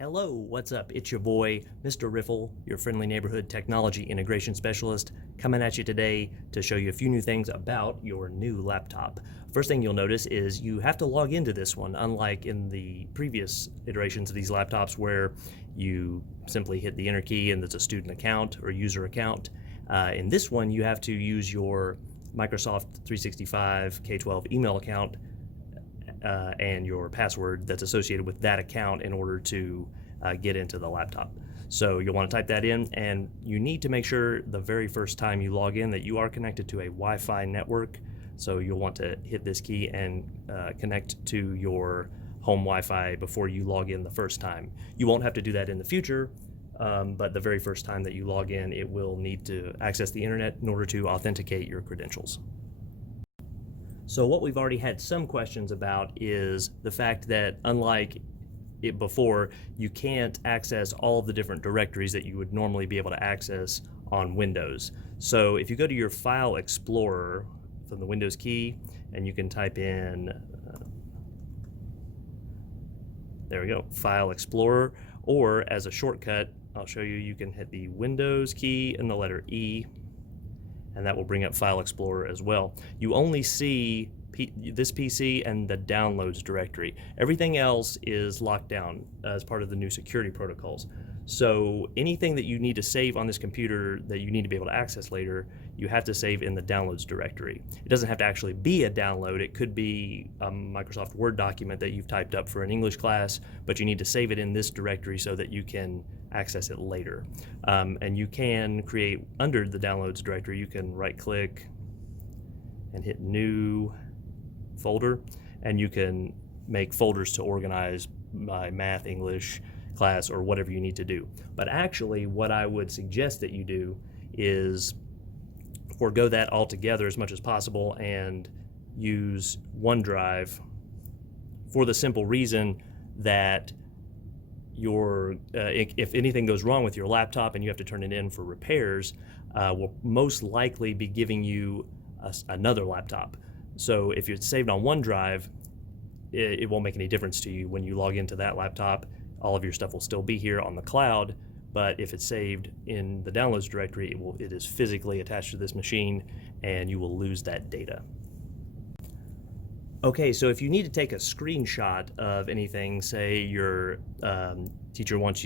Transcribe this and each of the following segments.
Hello, what's up? It's your boy, Mr. Riffle, your friendly neighborhood technology integration specialist, coming at you today to show you a few new things about your new laptop. First thing you'll notice is you have to log into this one, unlike in the previous iterations of these laptops where you simply hit the enter key and there's a student account or user account. In this one, you have to use your Microsoft 365 K12 email account and your password that's associated with that account in order to get into the laptop. So you'll want to type that in, and you need to make sure the very first time you log in that you are connected to a Wi-Fi network. So you'll want to hit this key and connect to your home Wi-Fi before you log in the first time. You won't have to do that in the future, but the very first time that you log in, it will need to access the internet in order to authenticate your credentials. So what we've already had some questions about is the fact that unlike it before, you can't access all of the different directories that you would normally be able to access on Windows. So if you go to your File Explorer from the Windows key and you can type in, there we go, File Explorer, or as a shortcut, I'll show you, you can hit the Windows key and the letter E, and that will bring up File Explorer as well. You only see this PC and the downloads directory. Everything else is locked down as part of the new security protocols. So anything that you need to save on this computer that you need to be able to access later, you have to save in the downloads directory. It doesn't have to actually be a download. It could be a Microsoft Word document that you've typed up for an English class, but you need to save it in this directory so that you can access it later. And you can create, under the downloads directory, you can right click and hit new folder, and you can make folders to organize by math, English, class, or whatever you need to do. But actually what I would suggest that you do is forego that altogether as much as possible and use OneDrive, for the simple reason that if anything goes wrong with your laptop and you have to turn it in for repairs, will most likely be giving you another laptop. So if it's saved on OneDrive, it won't make any difference to you when you log into that laptop. All of your stuff will still be here on the cloud, but if it's saved in the downloads directory, it is physically attached to this machine and you will lose that data. Okay, so if you need to take a screenshot of anything, say your teacher wants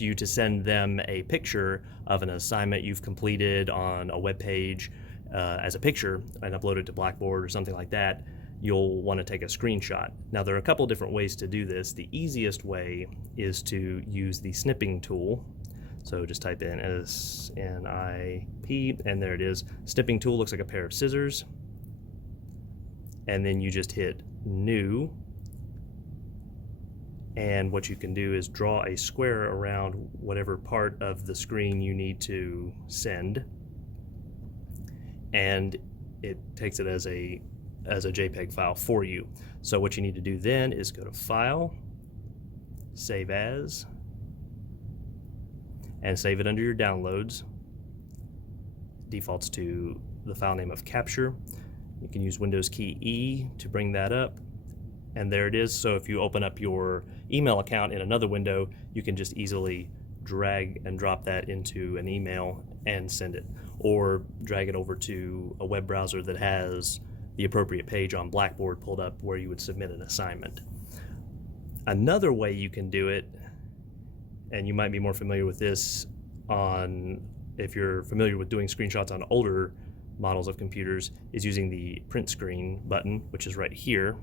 you to send them a picture of an assignment you've completed on a web page as a picture and upload it to Blackboard or something like that, you'll want to take a screenshot. Now there are a couple different ways to do this. The easiest way is to use the snipping tool. So just type in SNIP and there it is. Snipping tool looks like a pair of scissors. And then you just hit new. And what you can do is draw a square around whatever part of the screen you need to send. And it takes it as a JPEG file for you. So what you need to do then is go to File, Save As, and save it under your downloads. Defaults to the file name of Capture. You can use Windows key E to bring that up, and there it is. So if you open up your email account in another window, you can just easily drag and drop that into an email and send it, or drag it over to a web browser that has the appropriate page on Blackboard pulled up where you would submit an assignment. Another way you can do it, and you might be more familiar with this if you're familiar with doing screenshots on older models of computers, is using the print screen button, which is right here.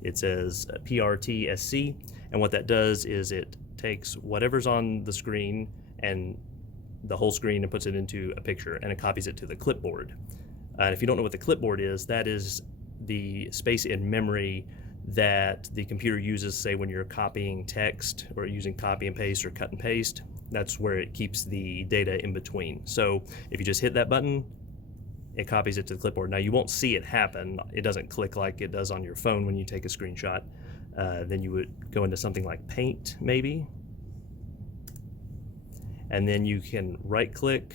It says PRTSC, and what that does is it takes whatever's on the screen and the whole screen and puts it into a picture, and it copies it to the clipboard. And if you don't know what the clipboard is, that is the space in memory that the computer uses, say when you're copying text or using copy and paste or cut and paste. That's where it keeps the data in between. So if you just hit that button, it copies it to the clipboard. Now you won't see it happen. It doesn't click like it does on your phone when you take a screenshot. Then you would go into something like Paint maybe. And then you can right click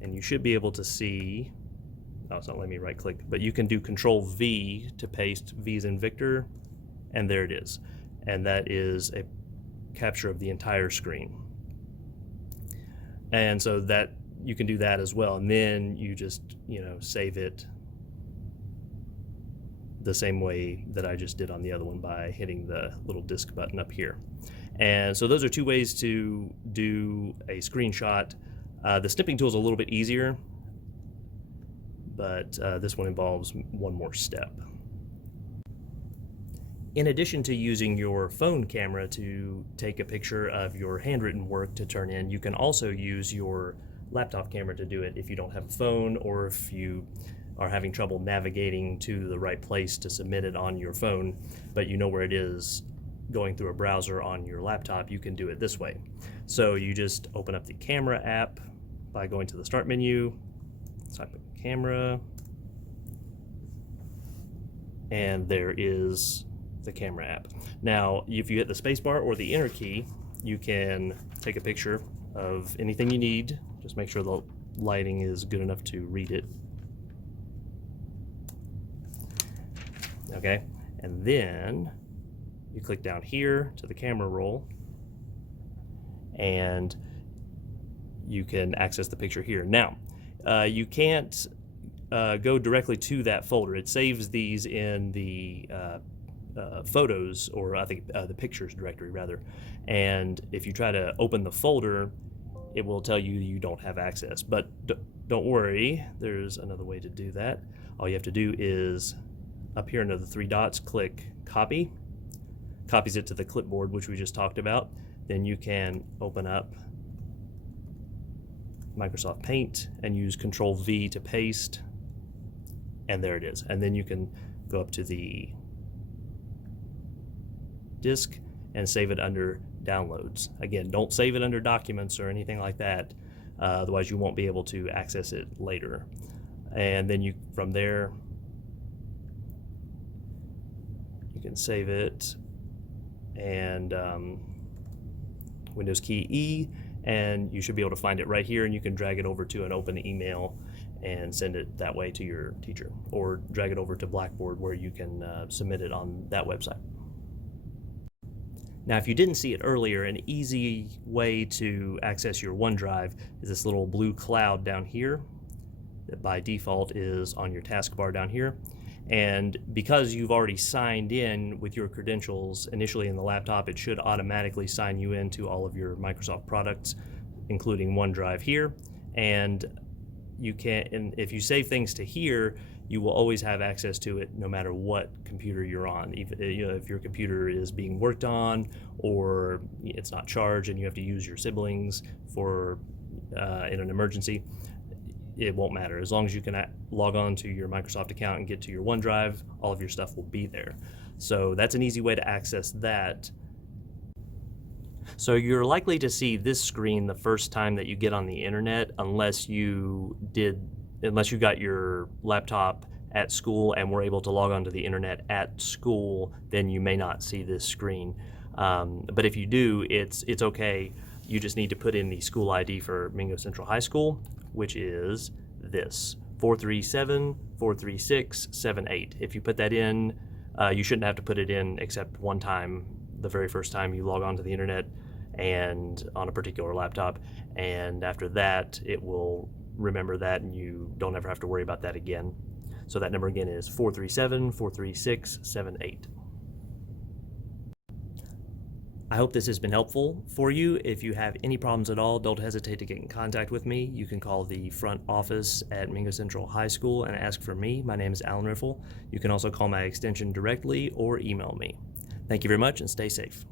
and you should be able to see, oh, it's not letting me right click, but you can do Control V to paste, V as in Victor, and there it is. And that is a capture of the entire screen. And so that you can do that as well, and then you just, you know, save it the same way that I just did on the other one by hitting the little disk button up here. And so those are two ways to do a screenshot. The snipping tool is a little bit easier, but this one involves one more step. In addition to using your phone camera to take a picture of your handwritten work to turn in, you can also use your laptop camera to do it if you don't have a phone, or if you are having trouble navigating to the right place to submit it on your phone, but you know where it is going through a browser on your laptop. You can do it this way. So you just open up the camera app by going to the start menu, type in camera, and there is the camera app. Now, if you hit the spacebar or the enter key, you can take a picture of anything you need. Just make sure the lighting is good enough to read it. Okay, and then you click down here to the camera roll, and you can access the picture here. Now, you can't go directly to that folder. It saves these in the photos, or I think the pictures directory rather. And if you try to open the folder, it will tell you you don't have access. But don't worry, there's another way to do that. All you have to do is up here under the three dots, click copy. Copies it to the clipboard, which we just talked about. Then you can open up Microsoft Paint and use Control-V to paste, and there it is. And then you can go up to the disk and save it under downloads. Again, don't save it under documents or anything like that, otherwise you won't be able to access it later. And then from there you can save it, and Windows key E, and you should be able to find it right here, and you can drag it over to an open email and send it that way to your teacher, or drag it over to Blackboard where you can submit it on that website. Now, if you didn't see it earlier, an easy way to access your OneDrive is this little blue cloud down here that by default is on your taskbar down here. And because you've already signed in with your credentials initially in the laptop, it should automatically sign you into all of your Microsoft products, including OneDrive here. And you can, and if you save things to here, you will always have access to it no matter what computer you're on. Even, if your computer is being worked on, or it's not charged and you have to use your siblings for in an emergency, it won't matter. As long as you can log on to your Microsoft account and get to your OneDrive, all of your stuff will be there. So that's an easy way to access that. So you're likely to see this screen the first time that you get on the internet, unless you got your laptop at school and were able to log on to the internet at school. Then you may not see this screen. But if you do, it's okay. You just need to put in the school ID for Mingo Central High School, which is this 437-436-78. If you put that in, you shouldn't have to put it in except one time, the very first time you log on to the internet and on a particular laptop, and after that it will remember that and you don't ever have to worry about that again. So that number again is 437-436-78. I hope this has been helpful for you. If you have any problems at all, don't hesitate to get in contact with me. You can call the front office at Mingo Central High School and ask for me. My name is Alan Riffle. You can also call my extension directly or email me. Thank you very much and stay safe.